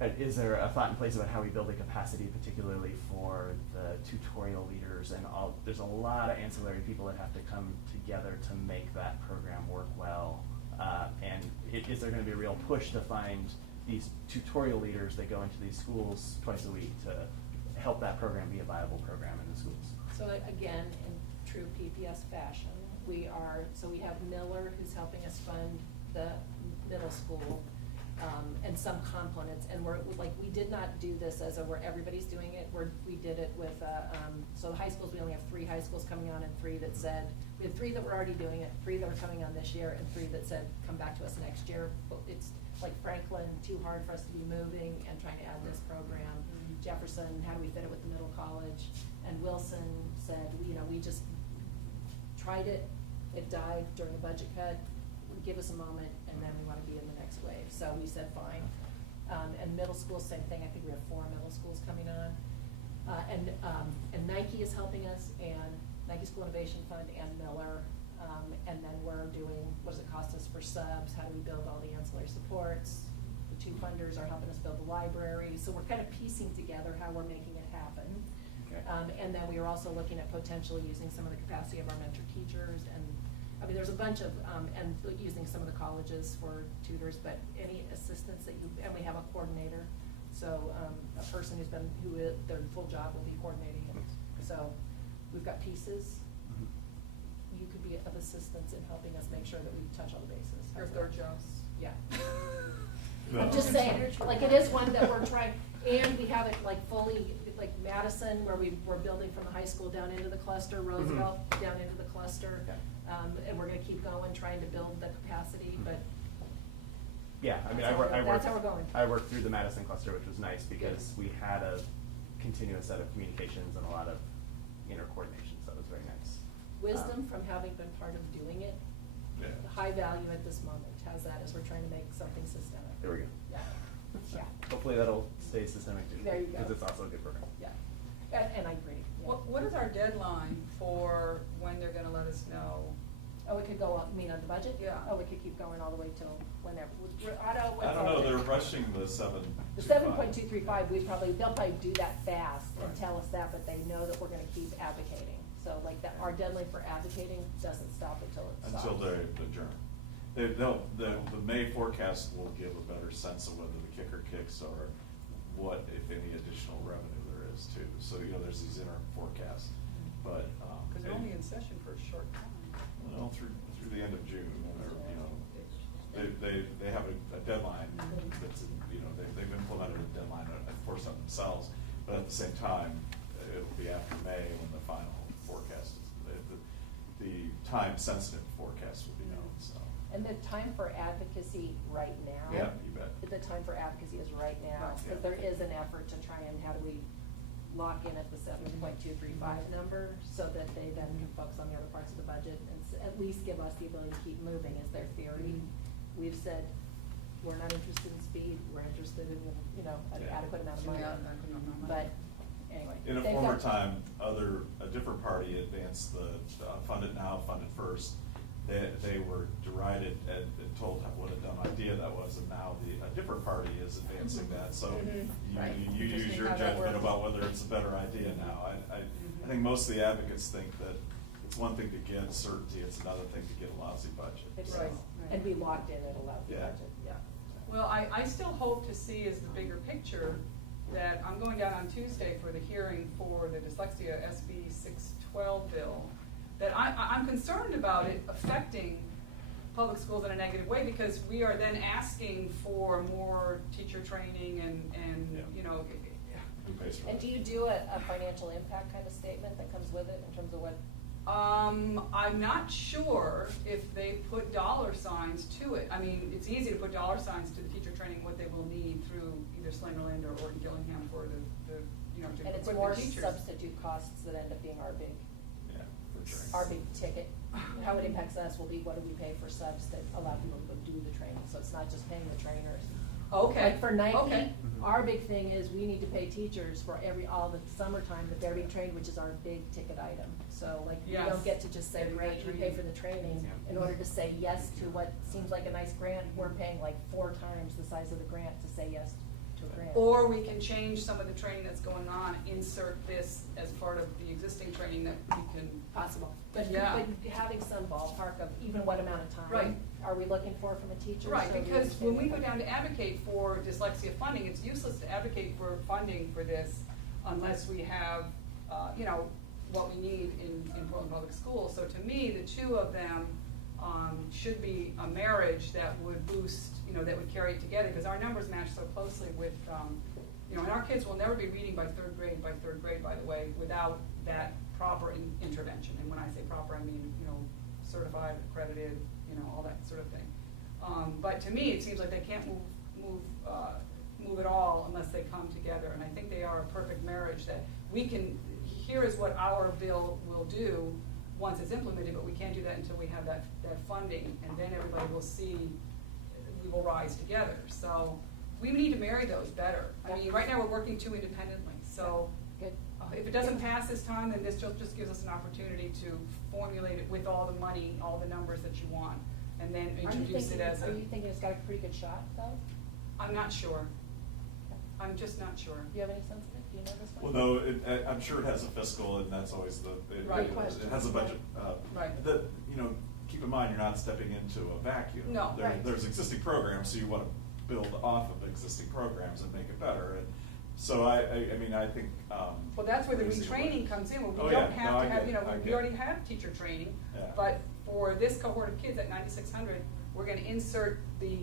Is there a thought in place about how we build a capacity, particularly for the tutorial leaders and all? There's a lot of ancillary people that have to come together to make that program work well. And is there going to be a real push to find these tutorial leaders that go into these schools twice a week to help that program be a viable program in the schools? So again, in true PPS fashion, we have Miller who's helping us fund the middle school, and some components, and we did not do this as where everybody's doing it, we did it with, so the high schools, we only have 3 high schools coming on and 3 that said, we had 3 that were already doing it, 3 that were coming on this year, and 3 that said, come back to us next year. But it's like Franklin, too hard for us to be moving and trying to add this program. Jefferson, how do we fit it with the middle college? And Wilson said, we just tried it, it died during the budget cut, give us a moment, and then we wanna be in the next wave. So we said, fine. And middle school, same thing, I think we have 4 middle schools coming on. And Nike is helping us, and Nike School Innovation Fund and Miller. And then we're doing, what does it cost us for subs? How do we build all the ancillary supports? The 2 funders are helping us build the library. So we're kind of piecing together how we're making it happen. Okay. And then we are also looking at potentially using some of the capacity of our mentor teachers, and, there's a bunch of, and using some of the colleges for tutors, but any assistance that and we have a coordinator. So, a person their full job will be coordinating it. So, we've got pieces. You could be of assistance in helping us make sure that we touch all the bases. Your How's third that? job. Yeah. No. I'm just saying, like, it is one that we're trying, and we have it like fully, like Madison, where we're building from the high school down into the cluster, Roosevelt down into the cluster. Okay. And we're gonna keep going, trying to build the capacity, but Yeah, That's how we're going. I worked through the Madison cluster, which was nice because we had a continuous set of communications and a lot of inter-coordination, so that was very nice. wisdom from having been part of doing it. Yeah. The high value at this moment. How's that, as we're trying to make something systemic? There we go. Yeah, yeah, Hopefully that'll stay systemic too. There you go. Because it's also a good program. yeah. And I agree. Yeah. What is our deadline for when they're gonna let us know? Oh, it could go up, you mean on the budget? Yeah. Oh, it could keep going all the way till whenever. Otto, what's I don't our know, they're deadline? rushing the The 7.235, they'll probably do that fast and Right. tell us that, but they know that we're gonna keep advocating. So like that, our deadline for advocating doesn't stop until it stops. Until they adjourn. The May forecast will give a better sense of whether the kicker kicks or what, if any, additional revenue there is too. So, there's these interim forecasts, but. Cause they're only in session for a short time. Well, through the end of June, and they have a deadline that's, they've implemented a deadline, of course, on themselves, but at the same time, it'll be after May when the final forecast, the time-sensitive forecast will be known, so. And the time for advocacy right now. Yeah, you bet. The time for advocacy is right now, Right. because there is an effort to try and how do we lock in at the 7.235 number, so that they then can focus on the other parts of the budget and at least give us the ability to keep moving is their theory. We've said, we're not interested in speed, we're interested in, an Yeah. adequate amount of money. Yeah, adequate amount of money. But, anyway. In a they've former got- time, a different party advanced the fund it now, fund it first. They were derided and told what a dumb idea that was, and now a different party is advancing that, so Right. you use Interesting your how that judgment works. about whether it's a better idea now. I think most of the advocates think that it's one thing to get certainty, it's another thing to get a lousy budget. It's so. Right. And be locked in at a lousy Yeah. budget, yeah. Well, I still hope to see as the bigger picture that I'm going down on Tuesday for the hearing for the dyslexia SB 612 bill, that I'm concerned about it affecting public schools in a negative way, because we are then asking for more teacher training and Yeah. Who pays for And that? do you do a financial impact kind of statement that comes with it in terms of what? I'm not sure if they put dollar signs to it. I mean, it's easy to put dollar signs to the teacher training, what they will need through either Slangerland or Orton Gillingham for the to And it's equip more the teachers. substitute costs that end up being our big Yeah, for sure. our big ticket. How it impacts us will be what do we pay for subs that allow people to go do the training, so it's not just paying the trainers. Okay. Like for Nike, Okay. our big thing is we need to pay teachers for all the summertime that they're being trained, which is our big ticket item. So like, you Yes. don't get to just say, Pay for great, the you pay for training. the training. Yeah. In order to say yes to what seems like a nice grant, we're paying like 4 times the size of the grant to say yes to a grant. Or we can change some of the training that's going on, insert this as part of the existing training that we can. Possible, but Yeah. having some ballpark of even what amount of time Right. are we looking for from a teacher? Right, so we because when we go understand down to advocate for dyslexia funding, it's useless to advocate for funding for this unless we have, what we need in Portland Public Schools. So to me, the two of them, should be a marriage that would boost, that would carry it together, because our numbers match so closely with, and our kids will never be reading by third grade, by the way, without that proper intervention. And when I say proper, I mean, certified, accredited, all that sort of thing. But to me, it seems like they can't move at all unless they come together. And I think they are a perfect marriage that we can, here is what our bill will do once it's implemented, but we can't do that until we have that funding. And then everybody will see, we will rise together. So we need to marry those better. I mean, right now we're working too independently. So Good. if it doesn't pass this time, then this just gives us an opportunity to formulate it with all the money, all the numbers that you want, and then introduce it as a. Are you thinking it's got a pretty good shot, though? I'm not sure. I'm just not sure. Do you have any sense of it? Do you know this Well, one? no, I'm sure it has a fiscal, and that's always Right. it has a budget. Right. Keep in mind, you're not stepping into a vacuum. No. Right. There's existing programs, so you want to build off of existing programs and make it better. And so I think. Well, that's where the retraining comes in, where we Oh, don't yeah. have No, to I have, get it. I we get already it. have teacher training. Yeah. But for this cohort of kids at 9,600, we're gonna insert the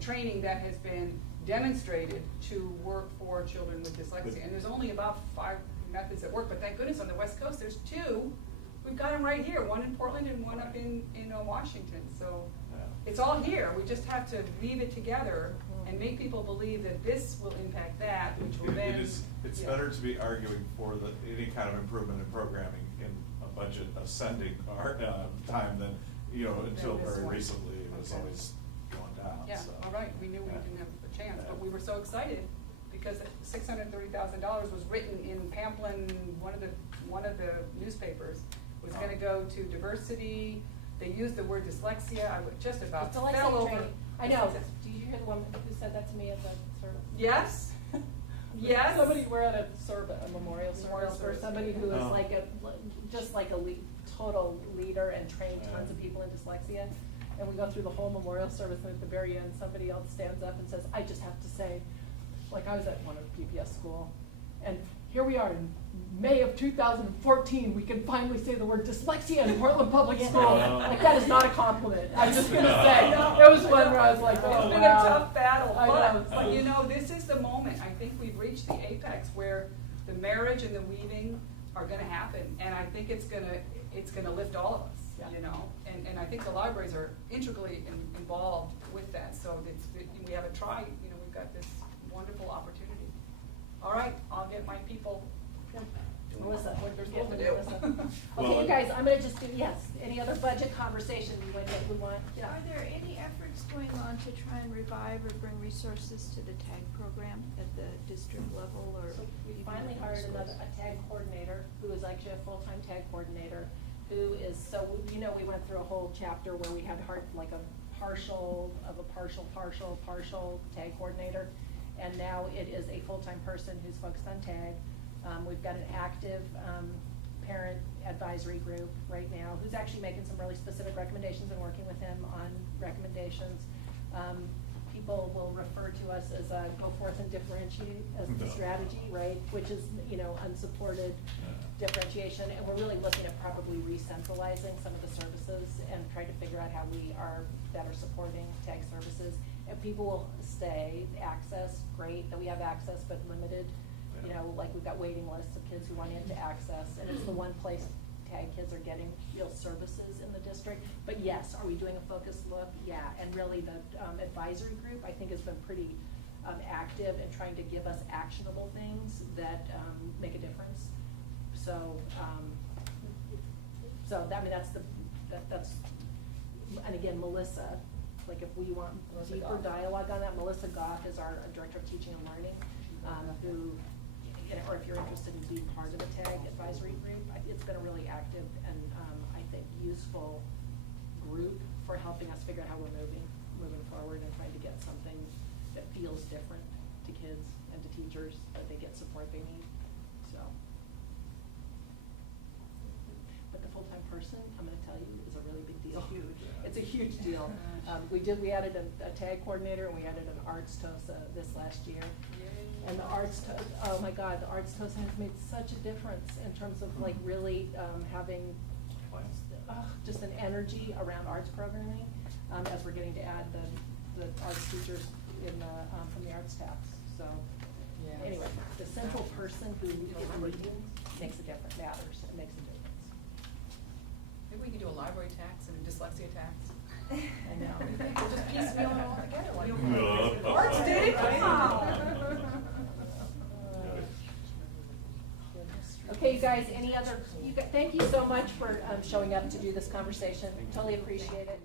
training that has been demonstrated to work for children with dyslexia. And there's only about 5 methods that work, but thank goodness on the West Coast, there's 2. We've got them right here, one in Portland and one up in Washington. So Yeah. it's all here. We just have to weave it together and make people believe that this will impact that, which will then. It's yeah. better to be arguing for any kind of improvement in programming in a budget ascending time than you know, until Than this very one. recently, it was Okay. always going down, Yeah, so. all right, we knew we Yeah. didn't have a chance, Yeah. but we were so excited because $630,000 was written in Pamplin, one of the newspapers, was gonna go to diversity. They used the word dyslexia, I would just about Dyslexia fell over. training. I know, do you hear the one who said that to me at the service? Yes, yes. Somebody, we're at a memorial Memorial service for service. somebody who is Oh. like just like a total leader and trained Yeah. tons of people in dyslexia. And we go through the whole memorial service, and at the very end, somebody else stands up and says, I just have to say, like I was at one of PPS school, and here we are in May of 2014, we can finally say the word dyslexia in Portland Public School. Like, that is not a compliment. I'm just gonna say, there was one where I was like, oh, It's been wow. a tough battle, I know. but you know, this is the moment, I think we've reached the apex where the marriage and the weaving are gonna happen, and I think it's gonna lift all of us, Yeah. you know? And I think the libraries are integrally involved with that, so we have a we've got this wonderful opportunity. All right, I'll get my people Melissa, what they're supposed to do. Okay, Well, you guys, I'm gonna just do, yes, any other budget conversation you want? Yeah. Are there any efforts going on to try and revive or bring resources to the TAG program at the district level or? So we even finally at hired schools? a tag coordinator, who is actually a full-time tag coordinator, who is, you know, we went through a whole chapter where we had like a partial tag coordinator, and now it is a full-time person who's focused on tag. We've got an active, parent advisory group right now, who's actually making some really specific recommendations and working with him on recommendations. People will refer to us as a go forth and differentiate as the strategy, right? Which is, you know, unsupported differentiation, and we're really looking at probably re-centralizing some of the services and trying to figure out how we are better supporting tag services. And people will stay, access, great that we have access, but limited. You know, like we've got waiting lists of kids who want into access, and it's the one place tag kids are getting real services in the district. But yes, are we doing a focused look? Yeah, and really the advisory group, I think, has been pretty active in trying to give us actionable things that make a difference. So, that's, and again, Melissa, like if we want Melissa deeper Goff. dialogue on that, Melissa Goff is our Director of Teaching and Learning, who, you know, or if you're interested in being part of the TAG advisory group, it's been a really active and, I think, useful group for helping us figure out how we're moving forward and trying to get something that feels different to kids and to teachers, that they get support they need, so. But the full-time person, I'm gonna tell you, is a really big deal. It's a huge deal. We added a tag coordinator, and we added an arts TOSA this last year. And the arts, oh my God, the arts TOSA has made such a difference in terms of like really having just an energy around arts programming, as we're getting to add the arts teachers in the, from the arts tax, so. Yes. Anyway, the central person who is leading makes a difference, matters, it makes a difference. Maybe we could do a library tax and a dyslexia tax. I know. We'll just piecemeal it all together like. No. Arts did it, come on. Okay, you guys, thank you so much for showing up to do this conversation, totally appreciate it.